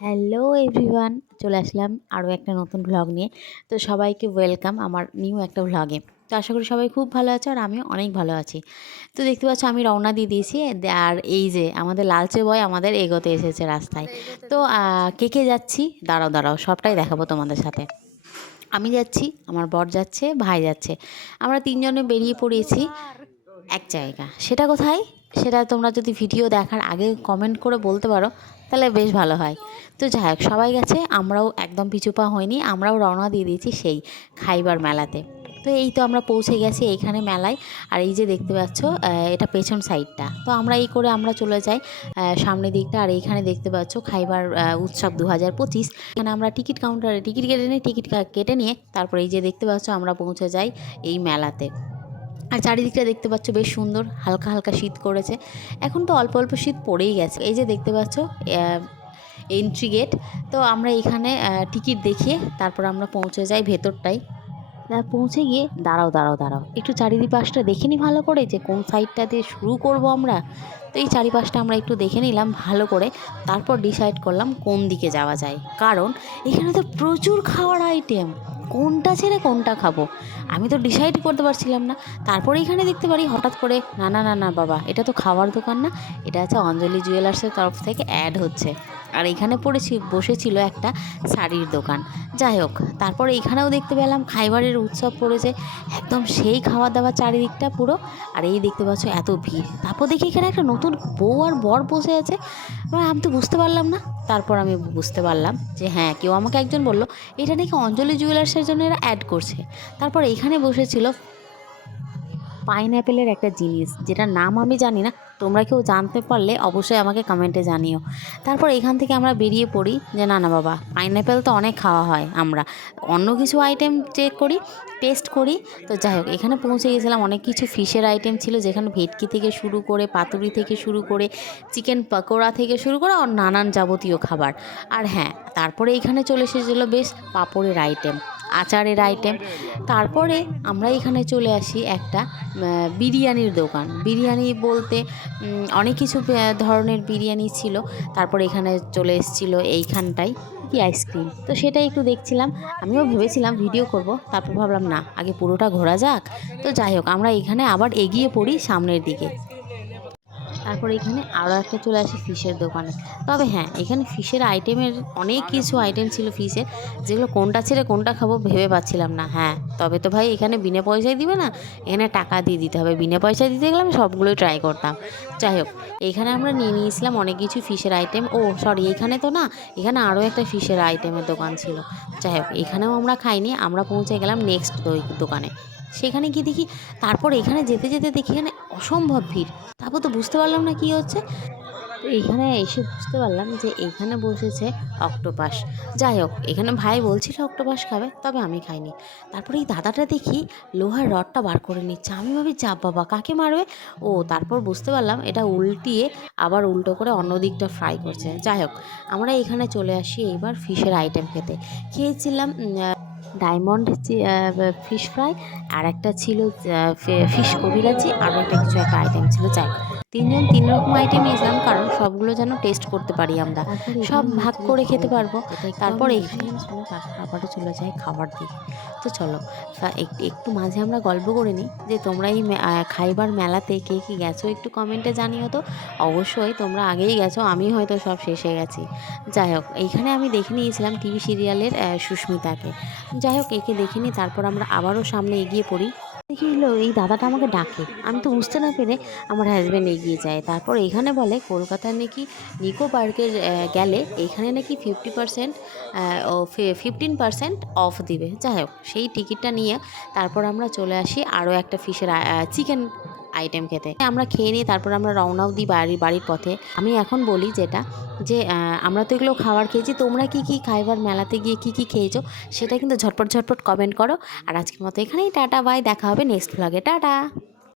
Hello everyone চলে আসলাম আরও একটা নতুন ভ্লগ নিয়ে। তো সবাইকে ওয়েলকাম আমার নিউ একটা ভ্লগে তো আশা করি সবাই খুব ভালো আছে আর আমিও অনেক ভালো আছি। তো দেখতে পাচ্ছ আমি রওনা দিয়ে দিয়েছি। আর এই যে আমাদের লালচে বয় আমাদের এগোতে এসেছে রাস্তায়। তো কে কে যাচ্ছি? দাঁড়াও দাঁড়াও, সবটাই দেখাবো তোমাদের সাথে। আমি যাচ্ছি, আমার বর যাচ্ছে, ভাই যাচ্ছে। আমরা তিনজনে বেরিয়ে পড়েছি এক জায়গা। সেটা কোথায়? সেটা তোমরা যদি ভিডিও দেখার আগে কমেন্ট করে বলতে পারো, তাহলে বেশ ভালো হয়। তো যাই হোক, সবাই গেছে, আমরাও একদম পিছুপা হয়নি, আমরাও রওনা দিয়ে দিয়েছি সেই খাইবার মেলাতে। তো এই তো আমরা পৌঁছে গেছি এইখানে মেলায়, আর এই যে দেখতে পাচ্ছ এটা পেছন সাইডটা তো আমরা এই করে আমরা চলে যাই সামনের দিকটা, আর এইখানে দেখতে পাচ্ছ খাইবার উৎসব দু হাজার পঁচিশ। এখানে আমরা টিকিট কাউন্টারে টিকিট কেটে নিই, টিকিট কেটে নিয়ে তারপরে এই যে দেখতে পাচ্ছ, আমরা পৌঁছে যাই এই মেলাতে। আর চারিদিকটা দেখতে পাচ্ছ বেশ সুন্দর, হালকা হালকা শীত করেছে। এখন তো অল্প অল্প শীত পড়েই গেছে। এই যে দেখতে পাচ্ছ এন্ট্রি গেট তো আমরা এখানে টিকিট দেখিয়ে তারপর আমরা পৌঁছে যাই ভেতরটাই। পৌঁছে গিয়ে, দাঁড়াও দাঁড়াও দাঁড়াও। একটু চারিদিকটা দেখে নি ভালো করে যে কোন সাইডটা দিয়ে শুরু করব আমরা। তো এই চারিপাশটা আমরা একটু দেখে নিলাম ভালো করে। তারপর ডিসাইড করলাম কোন দিকে যাওয়া যায়। কারণ এখানে তো প্রচুর খাওয়ার আইটেম কোনটা ছেড়ে কোনটা খাব? আমি তো ডিসাইড করতে পারছিলাম না। তারপরে এখানে দেখতে পারি হঠাৎ করে, না না না না, বাবা, এটা তো খাওয়ার দোকান না। এটা হচ্ছে অঞ্জলি জুয়েলার্সের তরফ থেকে অ্যাড হচ্ছে। আর এখানে পড়েছি, বসেছিল একটা শাড়ির দোকান। যাই হোক, তারপরে এখানেও দেখতে পেলাম খাইবারের উৎসব পড়েছে। একদম সেই খাওয়া দাওয়া চারিদিকটা পুরো। আর এই দেখতে পাচ্ছ এত ভিড়। তারপর দেখি এখানে একটা নতুন বউ আর বর বসে আছে। এবার আমি তো বুঝতে পারলাম না। তারপর আমি বুঝতে পারলাম যে হ্যাঁ কেউ আমাকে একজন বলল, এটা নাকি অঞ্জলি জুয়েলার্সের জন্য এরা অ্যাড করছে? তারপর এখানে বসেছিল পাইনঅ্যাপেলের একটা জিনিস যেটা নাম আমি জানি না তোমরা কেউ জানতে পারলে অবশ্যই আমাকে কমেন্টে জানিও। তারপর এখান থেকে আমরা বেরিয়ে পড়ি যে, না না, বাবা পাইনঅ্যাপেল তো অনেক খাওয়া হয় আমরা। অন্য কিছু আইটেম চেক করি টেস্ট করি। তো যাই হোক, এখানে পৌঁছে গেছিলাম। অনেক কিছু ফিশের আইটেম ছিল যেখানে ভেটকি থেকে শুরু করে, পাতুরি থেকে শুরু করে চিকেন পকোড়া থেকে শুরু করে আর নানান যাবতীয় খাবার। আর হ্যাঁ তারপরে এখানে চলে এসেছিল বেশ পাপড়ের আইটেম আচারের আইটেম তারপরে আমরা এখানে চলে আসি একটা বিরিয়ানির দোকান। বিরিয়ানি বলতে অনেক কিছু ধরনের বিরিয়ানি ছিল। তারপর এখানে চলে এসেছিল এইখানটায় কি আইসক্রিম তো সেটাই একটু দেখছিলাম। আমিও ভেবেছিলাম ভিডিও করব, তারপর ভাবলাম না, আগে পুরোটা ঘোরা যাক। তো যাই হোক, আমরা এখানে আবার এগিয়ে পড়ি সামনের দিকে। তারপর এখানে আরও একটা চলে আসি ফিশের দোকানে। তবে হ্যাঁ এখানে ফিশের আইটেমের অনেক কিছু আইটেম ছিল ফিশের, যেগুলো কোনটা ছেড়ে কোনটা খাব ভেবে পাচ্ছিলাম না। হ্যাঁ তবে তো ভাই এখানে বিনা পয়সায় দিবে না, এখানে টাকা দিয়ে দিতে হবে। বিনা পয়সায় দিতে গেলে আমি সবগুলোই ট্রাই করতাম। যাই হোক, এখানে আমরা নিয়ে নিয়েছিলাম অনেক কিছু ফিশের আইটেম। ও সরি এখানে তো না, এখানে আরও একটা ফিশের আইটেমের দোকান ছিল। যাই হোক, এখানেও আমরা খাইনি, আমরা পৌঁছে গেলাম নেক্সট দোকানে। সেখানে গিয়ে দেখি তারপর এখানে যেতে যেতে দেখি এখানে অসম্ভব ভিড়। তারপর তো বুঝতে পারলাম না কি হচ্ছে। তো এইখানে এসে বুঝতে পারলাম যে এখানে বসেছে অক্টোপাস। যাই হোক, এখানে ভাই বলছিল অক্টোপাস খাবে, তবে আমি খাইনি। তারপরে এই দাদাটা দেখি লোহার রডটা বার করে নিচ্ছে। আমি ভাবি চাপ বাবা, কাকে মারবে? ও তারপর বুঝতে পারলাম এটা উল্টিয়ে আবার উল্টো করে অন্য দিকটা ফ্রাই করছে। যাই হোক, আমরা এখানে চলে আসি এইবার ফিশের আইটেম খেতে। খেয়েছিলাম ডায়মন্ড ফিশ ফ্রাই আর একটা ছিল ফিশ কবিরাজি আর একটা কিছু একটা আইটেম ছিল যাই তিনজন তিন রকম আইটেম নিয়েছিলাম কারণ সবগুলো যেন টেস্ট করতে পারি আমরা। সব ভাগ করে খেতে পারব। তারপর আবারও চলে যায় খাবার দিকে। তো চলো একটু মাঝে আমরা গল্প করে নিই যে তোমরা এই খাইবার মেলাতে কে কি গেছো একটু কমেন্টে জানিও তো। অবশ্যই তোমরা আগেই গেছো আমি হয়তো সব শেষে গেছি। যাই হোক এইখানে আমি দেখে নিয়েছিলাম টিভি সিরিয়ালের সুস্মিতাকে। যাই হোক, একে দেখে নিই, তারপর আমরা আবারও সামনে এগিয়ে পড়ি। দেখিল এই দাদাটা আমাকে ডাকে। আমি তো বুঝতে না পেরে আমার হাজব্যান্ড এগিয়ে যায়। তারপর এখানে বলে, কলকাতার নাকি নিকো পার্কের গেলে এখানে নাকি fifty percent fifteen percent off দিবে। যাই হোক, সেই টিকিটটা নিয়ে তারপর আমরা চলে আসি আরও একটা ফিশের চিকেন আইটেম খেতে। আমরা খেয়ে নিয়ে তারপর আমরা রওনাও দিই বাড়ির বাড়ির পথে। আমি এখন বলি যেটা, যে আমরা তো এগুলো খাবার খেয়েছি, তোমরা কি কি খাইবার মেলাতে গিয়ে কি কি খেয়েছো, সেটা কিন্তু ঝটপট ঝটপট কমেন্ট করো। আর আজকের মতো এখানেই, টাটা বাই দেখা হবে নেক্সট ভ্লগে টাটা!